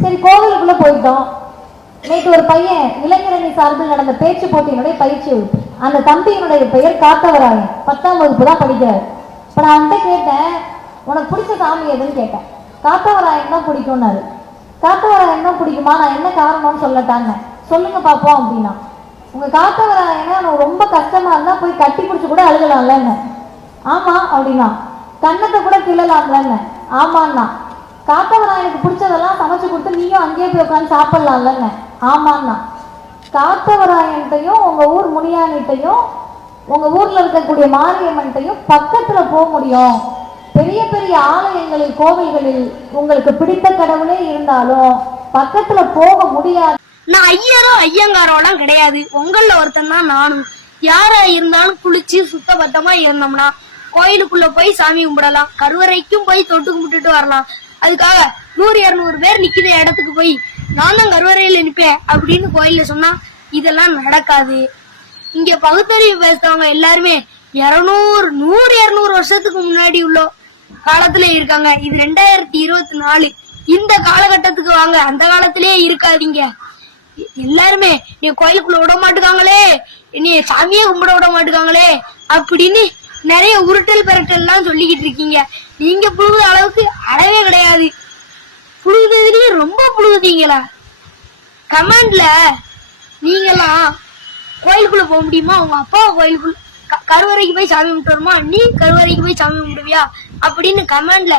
சரி, கோவிலுக்குள்ள போயிட்டோம். நேற்று ஒரு பையன் இளைஞரணி சார்பில் நடந்த பேச்சு போட்டியினுடைய பயிற்சி வகுப்பு. அந்த தம்பியினுடைய பெயர் காத்தவராயன், 10ஆம் வகுப்பு தான் படிக்கிறார். இப்போ நான் வந்துட்டு கேட்டேன், உனக்கு பிடிச்ச சாமி எதுன்னு கேட்டேன். காத்தவராயன் தான் பிடிக்கும்னாரு. காத்தவராயன் தான் பிடிக்குமா, நான் என்ன காரணம்னு சொல்லட்டான்னு. சொல்லுங்க பார்ப்போம் அப்படின்னா, உங்க காத்தவராயனை எனக்கு ரொம்ப கஷ்டமா இருந்தா போய் கட்டி பிடிச்சி கூட அழுகலாம்லன்னு. ஆமா அப்படின்னா. கண்ணத்தை கூட கிள்ளலாம்லன்னு. ஆமான்னா. காத்தவராயனுக்கு பிடிச்சதெல்லாம் சமைச்சு கொடுத்து நீயும் அங்கேயே போய் உட்காந்து சாப்பிடலாம்லன்னு. ஆமான்னா. காத்தவராயன்ட்டையும் உங்க ஊர் முனியானிட்டையும் உங்க ஊர்ல இருக்கக்கூடிய மாரியம்மன்ட்டையும் பக்கத்துல போக முடியும். பெரிய பெரிய ஆலயங்களில் கோவில்களில் உங்களுக்கு பிடித்த கடவுளே இருந்தாலும் பக்கத்துல போக முடியாது. நான் ஐயரோ ஐயங்காரோலாம் கிடையாது, உங்கள ஒருத்தன் தான் நானும். யாரா இருந்தாலும் குளிச்சு சுத்தபத்தமா இருந்தோம்னா கோயிலுக்குள்ள போய் சாமி கும்பிடலாம், கருவறைக்கும் போய் தொட்டு கும்பிட்டுட்டு வரலாம். அதுக்காக 100-200 பேர் நிக்கிற இடத்துக்கு போய் நான் தான் கருவறையில நிப்பேன் அப்படின்னு கோயில்ல சொன்னா இதெல்லாம் நடக்காது. இங்க பகுத்தறிவு பேசுறவங்க எல்லாருமே 100-200 வருஷத்துக்கு முன்னாடி உள்ள காலத்துல இருக்காங்க. இது 2024. இந்த காலகட்டத்துக்கு வாங்க, அந்த காலத்திலேயே இருக்காதீங்க. எல்லாருமே நீ கோயிலுக்குள்ள விட மாட்டுக்காங்களே, நீ சாமியே கும்பிட விட மாட்டுக்காங்களே அப்படின்னு நிறைய உருட்டல் பெருட்டல் எல்லாம் சொல்லிக்கிட்டு இருக்கீங்க. நீங்க புழுகுத அளவுக்கு அறவே கிடையாது. புழுகுதுலயே ரொம்ப புழுகுதீங்களா? கமெண்ட்ல நீங்கெல்லாம் கோயிலுக்குள்ள போக முடியுமா, உங்க அப்பா கோயிலுக்குள்ள கருவறைக்கு போய் சாமி கும்பிட்டு வருமா, நீ கருவறைக்கு போய் சாமி கும்பிடுவியா அப்படின்னு கமெண்ட்ல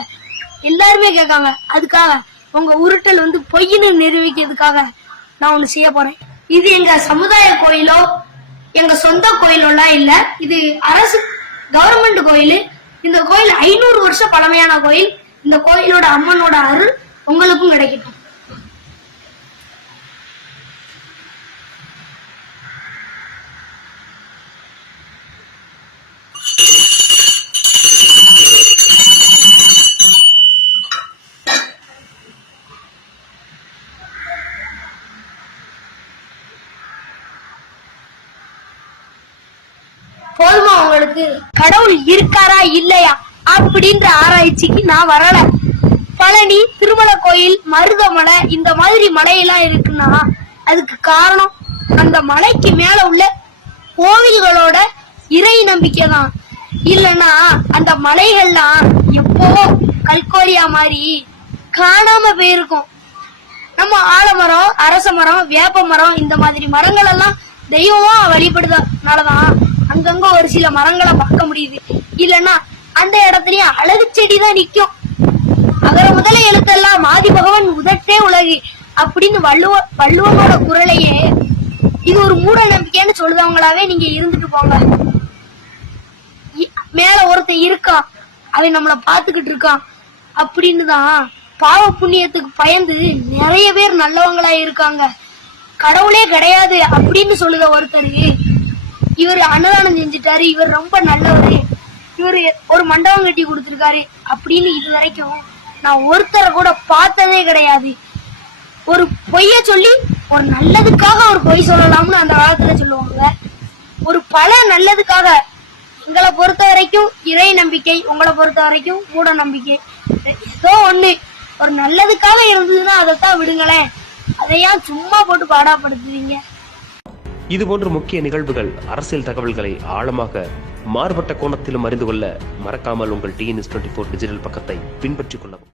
எல்லாருமே கேட்காங்க. அதுக்காக உங்க உருட்டல் வந்து பொய்ன்னு நிரூபிக்கிறதுக்காக நான் ஒண்ணு செய்ய போறேன். இது எங்க சமுதாய கோயிலோ எங்க சொந்த கோயிலோலாம் இல்ல, இது அரசு கவர்மெண்ட் கோயில். இந்த கோயில் 500 வருஷம் பழமையான கோயில். இந்த கோயிலோட அம்மனோட அருள் உங்களுக்கும் கிடைக்கட்டும். போதுமா உங்களுக்கு? கடவுள் இருக்காரா இல்லையா அப்படின்ற ஆராய்ச்சிக்கு நான் வரல. பழனி, திருமலை கோயில், மருதமலை இந்த மாதிரி மலையெல்லாம் இருக்குன்னா அதுக்கு காரணம் அந்த மலைக்கு மேல உள்ள கோவில்களோட இறை நம்பிக்கை தான். இல்லைன்னா அந்த மலைகள்லாம் எப்பவோ கல்கோரியா மாதிரி காணாம போயிருக்கும். நம்ம ஆலமரம், அரச மரம், வேப்ப மரம் இந்த மாதிரி மரங்கள் எல்லாம் தெய்வமா வழிபடுறதுனாலதான் அங்கங்க ஒரு சில மரங்களை பார்க்க முடியுது. இல்லன்னா அந்த இடத்துலயும் அழகு செடி தான் நிக்கும். அகர முதல எழுத்தெல்லாம் ஆதி பகவான் உதட்டே உலகு அப்படின்னு வள்ளுவனோட குரலையே இது ஒரு மூட நம்பிக்கைன்னு சொல்லுதவங்களாவே நீங்க இருந்துட்டு போங்க. மேல ஒருத்தன் இருக்கான், அவன் நம்மள பாத்துக்கிட்டு இருக்கான் அப்படின்னு தான் பாவ புண்ணியத்துக்கு பயந்து நிறைய பேர் நல்லவங்களா இருக்காங்க. கடவுளே கிடையாது அப்படின்னு சொல்லுத ஒருத்தரு, இவர் அன்னதானம் செஞ்சுட்டாரு, இவர் ரொம்ப நல்லவரு, இவரு ஒரு மண்டபம் கட்டி கொடுத்திருக்காரு அப்படின்னு இது வரைக்கும் நான் ஒருத்தரை கூட பார்த்ததே கிடையாது. ஒரு பொய்ய சொல்லி ஒரு நல்லதுக்காக ஒரு பொய் சொல்லலாம்னு அந்த காலத்துல சொல்லுவாங்க. ஒரு பல நல்லதுக்காக. எங்களை பொறுத்த வரைக்கும் இறை நம்பிக்கை, உங்களை பொறுத்த வரைக்கும் மூட நம்பிக்கை. ஏதோ ஒண்ணு ஒரு நல்லதுக்காக இருந்ததுன்னா அதைத்தான் விடுங்களேன். அதையா சும்மா போட்டு பாடாப்படுத்துவீங்க? இதுபோன்ற முக்கிய நிகழ்வுகள், அரசியல் தகவல்களை ஆழமாக மாறுபட்ட கோணத்திலும் அறிந்து கொள்ள மறக்காமல் உங்கள் TNS24 டிஜிட்டல் பக்கத்தை பின்பற்றிக் கொள்ளவும்.